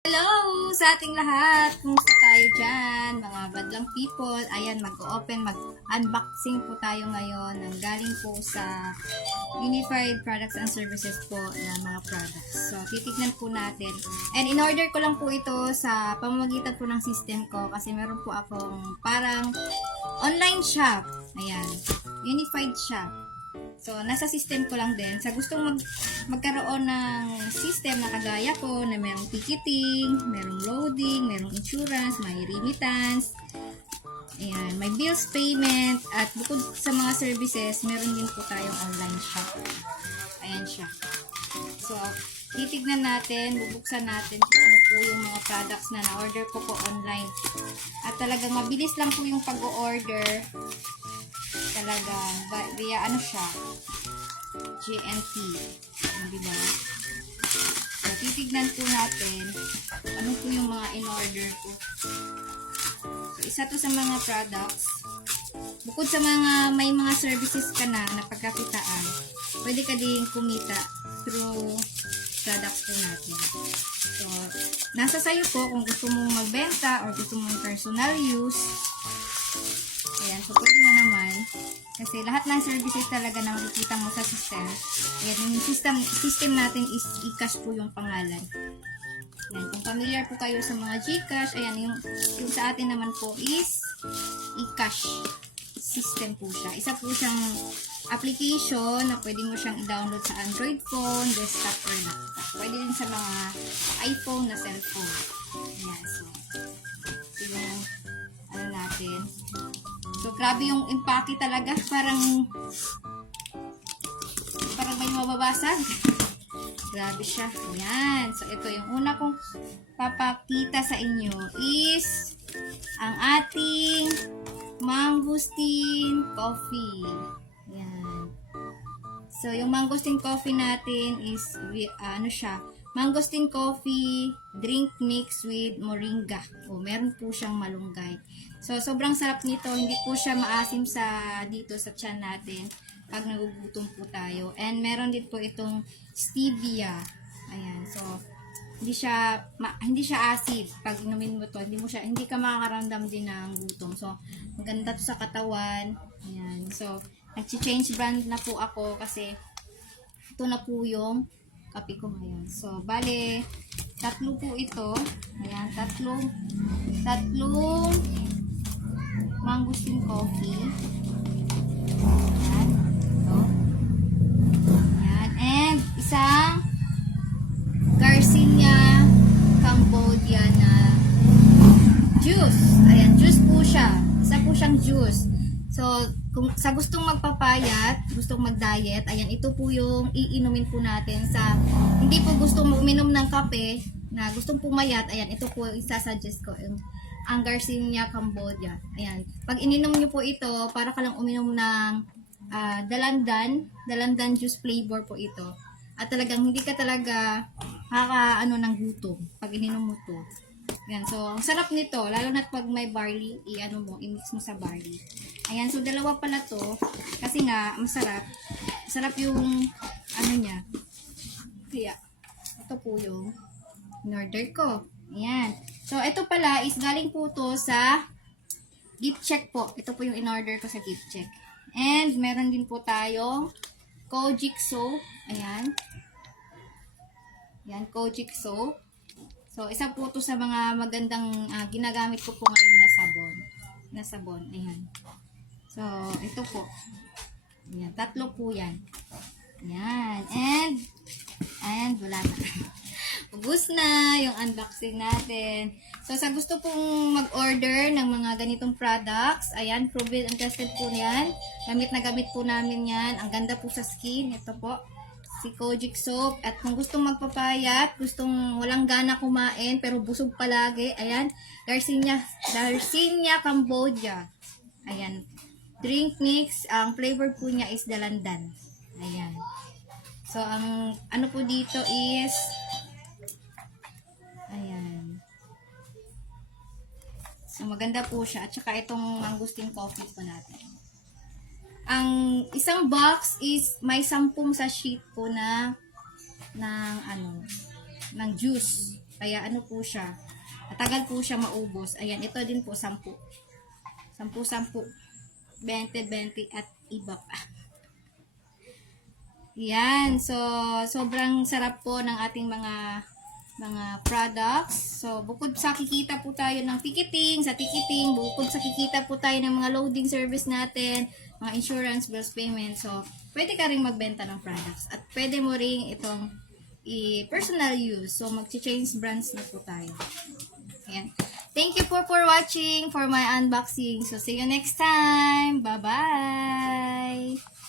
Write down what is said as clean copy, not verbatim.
Hello sa ating lahat! Kumusta tayo dyan? Mga badlang people. Ayan, mag-unboxing po tayo ngayon ng galing po sa Unified Products and Services po na mga products. So, titignan po natin. And in-order ko lang po ito sa pamamagitan po ng system ko kasi meron po akong parang online shop. Ayan, Unified Shop. So, nasa system ko lang din. Sa gustong magkaroon ng system na kagaya ko, na merong ticketing, merong loading, merong insurance, may remittance, ayan, may bills payment, at bukod sa mga services, meron din po tayong online shop. Ayan siya. So, titignan natin, bubuksan natin kung ano po yung mga products na na-order ko po online. At talagang mabilis lang po yung pag-order. Talagang via ano siya, GNT, diba? So, titignan po natin ano po yung mga in-order ko. So, isa to sa mga products. Bukod sa may mga services ka na pagkakitaan, pwede ka din kumita through products po natin. So, nasa sayo po kung gusto mong magbenta or gusto mong personal use. Ayan, so pwede mo naman. Kasi lahat ng services talaga na makikita mo sa system. Ayan, yung system natin is eCash po yung pangalan. Ayan, kung familiar po kayo sa mga GCash, ayan, yung sa atin naman po is eCash system po siya. Isa po siyang application na pwede mo siyang i-download sa Android phone, desktop, or laptop. Pwede din sa mga iPhone na cellphone. Ayan, so yung ano natin. So, grabe yung impake talaga. Parang may mababasag. Grabe siya. Ayan. So, ito yung una kong papakita sa inyo is ang ating mangosteen coffee. Ayan. So, yung mangosteen coffee natin is, ano siya, mangosteen coffee drink mix with moringa. O, meron po siyang malunggay. So, sobrang sarap nito. Hindi po siya maasim dito sa tiyan natin pag nagugutom po tayo. And meron din po itong stevia. Ayan. So, hindi siya acid. Pag inumin mo to, hindi ka makakaramdam din ng gutom. So, maganda to sa katawan. Ayan. So, nag-change brand na po ako kasi ito na po yung kape ko ngayon. So, bale, tatlo po ito. Ayan, tatlong mangosteen coffee. Ayan. Ito. Ayan. And isang Garcinia Cambodia na juice. Ayan, juice po siya. Isa po siyang juice. So, kung sa gustong magpapayat, gustong mag-diet, ayan, ito po yung iinumin po natin sa, hindi po gustong uminom ng kape, na gustong pumayat, ayan, ito po isasuggest ko, ang Garcinia Cambodia. Ayan, pag ininom nyo po ito, para ka lang uminom ng dalandan juice flavor po ito. At talagang hindi ka talaga ng gutom pag ininom mo to. Ayan, so, ang sarap nito, lalo na pag may barley, i-mix mo sa barley. Ayan, so, dalawa pala to, kasi nga, masarap. Masarap yung, niya. Kaya, ito po yung in-order ko. Ayan. So, ito pala is galing po to sa gift check po. Ito po yung in-order ko sa gift check. And, meron din po tayong Kojic soap. Ayan. Ayan, Kojic soap. So, isa po to sa mga magandang ginagamit ko po ngayon na sabon. Ayan. So, ito po. Ayan, tatlo po yan. Ayan. And wala na. Ubus na yung unboxing natin. So, sa gusto pong mag-order ng mga ganitong products, ayan, proven and tested po yan. Gamit na gamit po namin yan. Ang ganda po sa skin. Ito po, si Kojic soap. At kung gustong magpapayat, gustong walang gana kumain, pero busog palagi, ayan, Garcinia Cambodia. Ayan, drink mix, ang flavor po niya is dalandan. Ayan. So, ang ano po dito is, ayan. So, maganda po siya. At saka itong mangosteen coffee po natin. Ang isang box is may 10 sachet po ng juice. Kaya ano po siya, matagal po siya maubos. Ayan, ito din po 10. 10, 20 at iba pa. Yan. So, sobrang sarap po ng ating mga products. So, bukod sa kikita po tayo ng ticketing, bukod sa kikita po tayo ng mga loading service natin, mga insurance, bills payment. So, pwede ka rin magbenta ng products. At pwede mo rin itong personal use. So, mag-change brands na po tayo. Ayan. Thank you for watching for my unboxing. So, see you next time. Bye-bye!